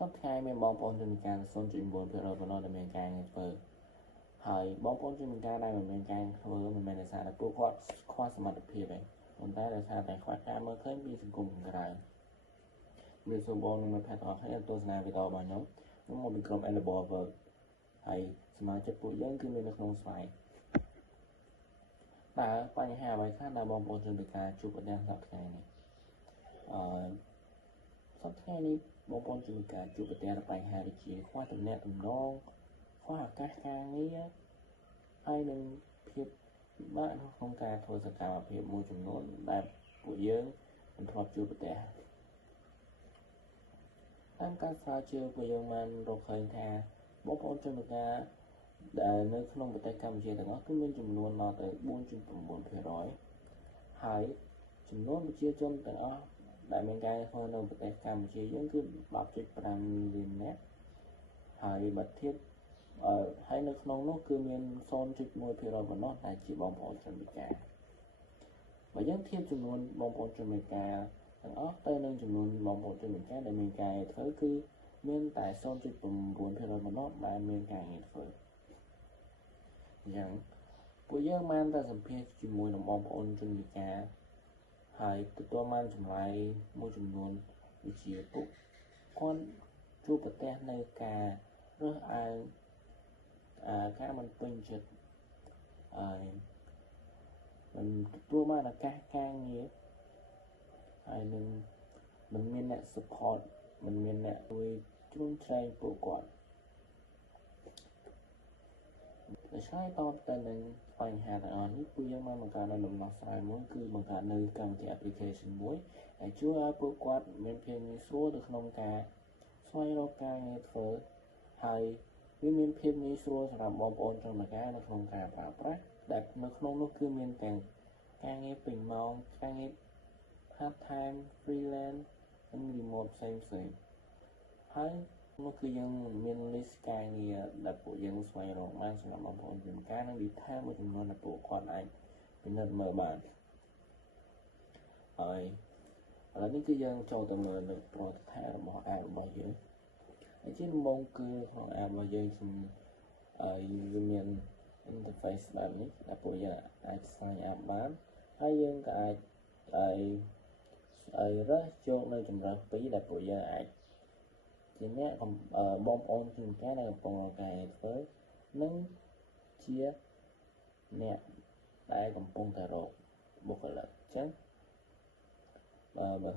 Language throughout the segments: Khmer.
សប្តាហ៍មានបងប្អូនជំនាញការ0.9%ប៉ុណ្ណោះដែលមានការងារធ្វើហើយបងប្អូនជំនាញការដែលមិនមានការធ្វើមិនមែនដោយសារតែពួកគាត់ខ្វះសមត្ថភាពទេប៉ុន្តែដោយសារតែខ្វះការមើលឃើញពីសង្គមខាងក្រៅមានសូមបងនឹងផាត់អស់ហើយទស្សនាវីដេអូរបស់ខ្ញុំមកពីក្រុម Enable Work ហើយសមាជិកពួកយើងគឺមាននៅក្នុង slide តើបញ្ហាអ្វីខ្លះដែលបងប្អូនជំនាញការជួបប្រទះសប្តាហ៍នេះសប្តាហ៍នេះបងប្អូនជំនាញការជួបប្រទះបញ្ហាដូចជាខ្វះទំនាក់ទំនងខ្វះឱកាសការងារហើយនឹងភាពពិបាកក្នុងការធ្វើសកម្មភាពមួយចំនួនដែលពួកយើងមិនធ្លាប់ជួបប្រទះតាមការស្រាវជ្រាវពួកយើងបានរកឃើញថាបងប្អូនជំនាញការដែលនៅក្នុងប្រទេសកម្ពុជាទាំងអស់គឺមានចំនួនដល់ទៅ 4.9% ហើយចំនួនប្រជាជនទាំងអស់ដែលមានការធ្វើនៅប្រទេសកម្ពុជាយើងគឺ 10.5 លាននាក់ហើយបើធៀបហើយនៅក្នុងនោះគឺមាន 0.1% ប៉ុណ្ណោះដែលជាបងប្អូនជនពិការបើយើងធៀបចំនួនបងប្អូនជនពិការទាំងអស់ទៅនឹងចំនួនបងប្អូនជនពិការដែលមានការងារធ្វើគឺមានតែ 0.9% ប៉ុណ្ណោះដែលមានការងារធ្វើអញ្ចឹងពួកយើងបានតែសម្ភាសជាមួយនឹងបងប្អូនជនពិការហើយទទួលបានចម្លើយមួយចំនួនដូចជាពួកគាត់ជួបប្រទះនៅការរើសអើងការមិនពេញចិត្តមិនទទួលបានឱកាសការងារហើយនឹងមិនមានអ្នក support មិនមានអ្នកជួយជ្រោមជ្រែងពួកគាត់ដោយឆ្លើយតបទៅនឹងបញ្ហាទាំងអស់នេះពួកយើងបានបង្កើតនៅដំណោះស្រាយមួយគឺបង្កើតនៅកម្មវិធី application មួយដែលជួយឲ្យពួកគាត់មានភាពងាយស្រួលនៅក្នុងការស្វែងរកការងារធ្វើហើយវាមានភាពងាយស្រួលសម្រាប់បងប្អូនជនពិការនៅក្នុងការប្រើប្រាស់ដែលនៅក្នុងនោះគឺមានទាំងការងារពេញម៉ោងការងារ part time freelance និង remote ផ្សេងហើយនោះគឺយើងមាន list ការងារដែលពួកយើងស្វែងរកបានសម្រាប់បងប្អូនជនពិការនិង detail មួយចំនួនដែលពួកគាត់អាចពិនិត្យមើលបានហើយឥឡូវនេះគឺយើងចូលទៅមើលនៅ prototype របស់ app របស់យើងហើយជាដំបូងគឺក្នុង app របស់យើងវាមាន interface បែបនេះដែលពួកយើងអាច sign up បានហើយយើងក៏អាចរើសយកនៅចម្រើស2ដែលពួកយើងអាចជាអ្នកបងប្អូនជនពិការដែលកំពុងរកការងារធ្វើនិងជាអ្នកដែលកំពុងតែរកបុគ្គលិកអញ្ចឹងបើ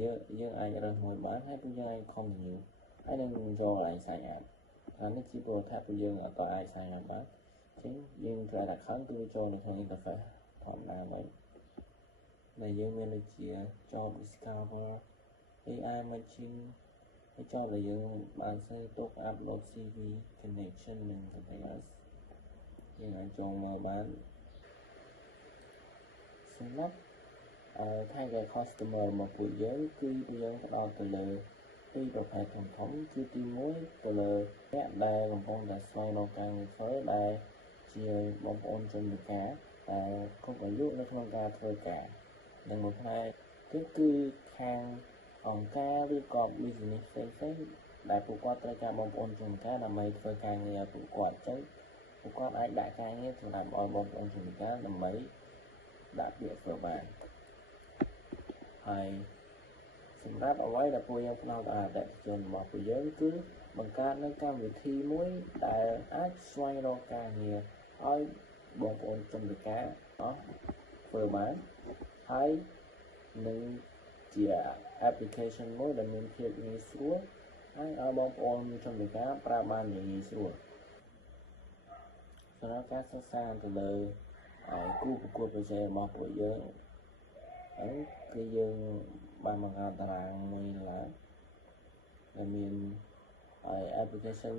យើងអាចរើសមួយបានហើយពួកយើងអាច continue ហើយនឹងចូលកន្លែង sign up ហើយនេះជា prototype ពួកយើងអត់អាច sign up បានអញ្ចឹងយើងត្រូវតែខំគឺចូលនៅក្នុង interface ធម្មតាវិញដែលយើងមានដូចជា job discover AI matching ហើយចុះដែលយើងបានសេទុក upload CV connection និង something else យើងអាចចូលមកបានសម្រាប់target customer របស់ពួកយើងគឺពួកយើងផ្ដោតទៅលើពីរប្រភេទធំគឺទី1ទៅលើអ្នកដែលកំពុងតែស្វែងរកការងារធ្វើដែលជាបងប្អូនជនពិការដែលគ្រប់អាយុនៅក្នុងការធ្វើការនិងមួយផ្នែកទៀតគឺខាងអង្គការឬក៏ business ផ្សេងដែលពួកគាត់ត្រូវការបងប្អូនជនពិការដើម្បីធ្វើការងារឲ្យពួកគាត់អញ្ចឹងពួកគាត់អាចដាក់ការងារសម្រាប់ឲ្យបងប្អូនជនពិការដើម្បីដាក់ពាក្យធ្វើបានហើយសម្រាប់អ្វីដែលពួកយើងផ្ដោតអតិថិជនរបស់ពួកយើងគឺបង្កើតនៅកម្មវិធីមួយដែលអាចស្វែងរកការងារឲ្យបងប្អូនជនពិការអស់ធ្វើបានហើយនឹងជា application មួយដែលមានភាពងាយស្រួលហើយឲ្យបងប្អូនជនពិការប្រើបានយ៉ាងងាយស្រួលសម្រាប់ការសិក្សាទៅលើគូប្រកួតប្រជែងរបស់ពួកយើងហើយគឺយើងបានបង្កើតតារាងមួយឡើងដែលមាន application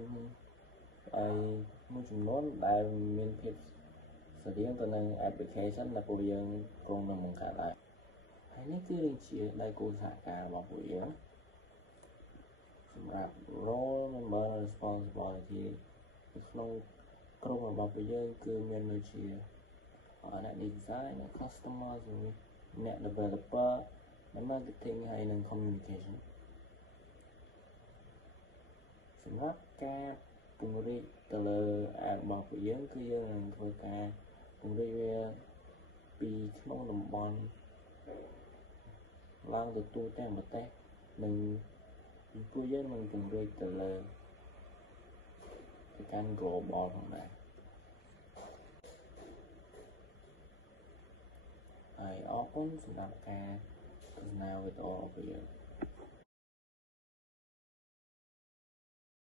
មួយចំនួនដែលមានភាពស្រដៀងទៅនឹង application ដែលពួកយើងកំពុងបង្កើតហើយនេះគឺជាដៃគូសហការរបស់ពួកយើងសម្រាប់ role member responsibility នៅក្នុងក្រុមរបស់ពួកយើងគឺមានដូចជាអ្នក design អ្នក customer service អ្នក developer អ្នក marketing ហើយនិង communication សម្រាប់ការពង្រីកទៅលើ app របស់ពួកយើងគឺយើងនឹងធ្វើការពង្រីកវាពីក្នុងតំបន់ឡើងទៅទូទាំងប្រទេសនិងពួកយើងនឹងពង្រីកទៅលើទៅកាន់ global ផងដែរហើយអរគុណសម្រាប់ការទស្សនាវីដេអូរបស់យើង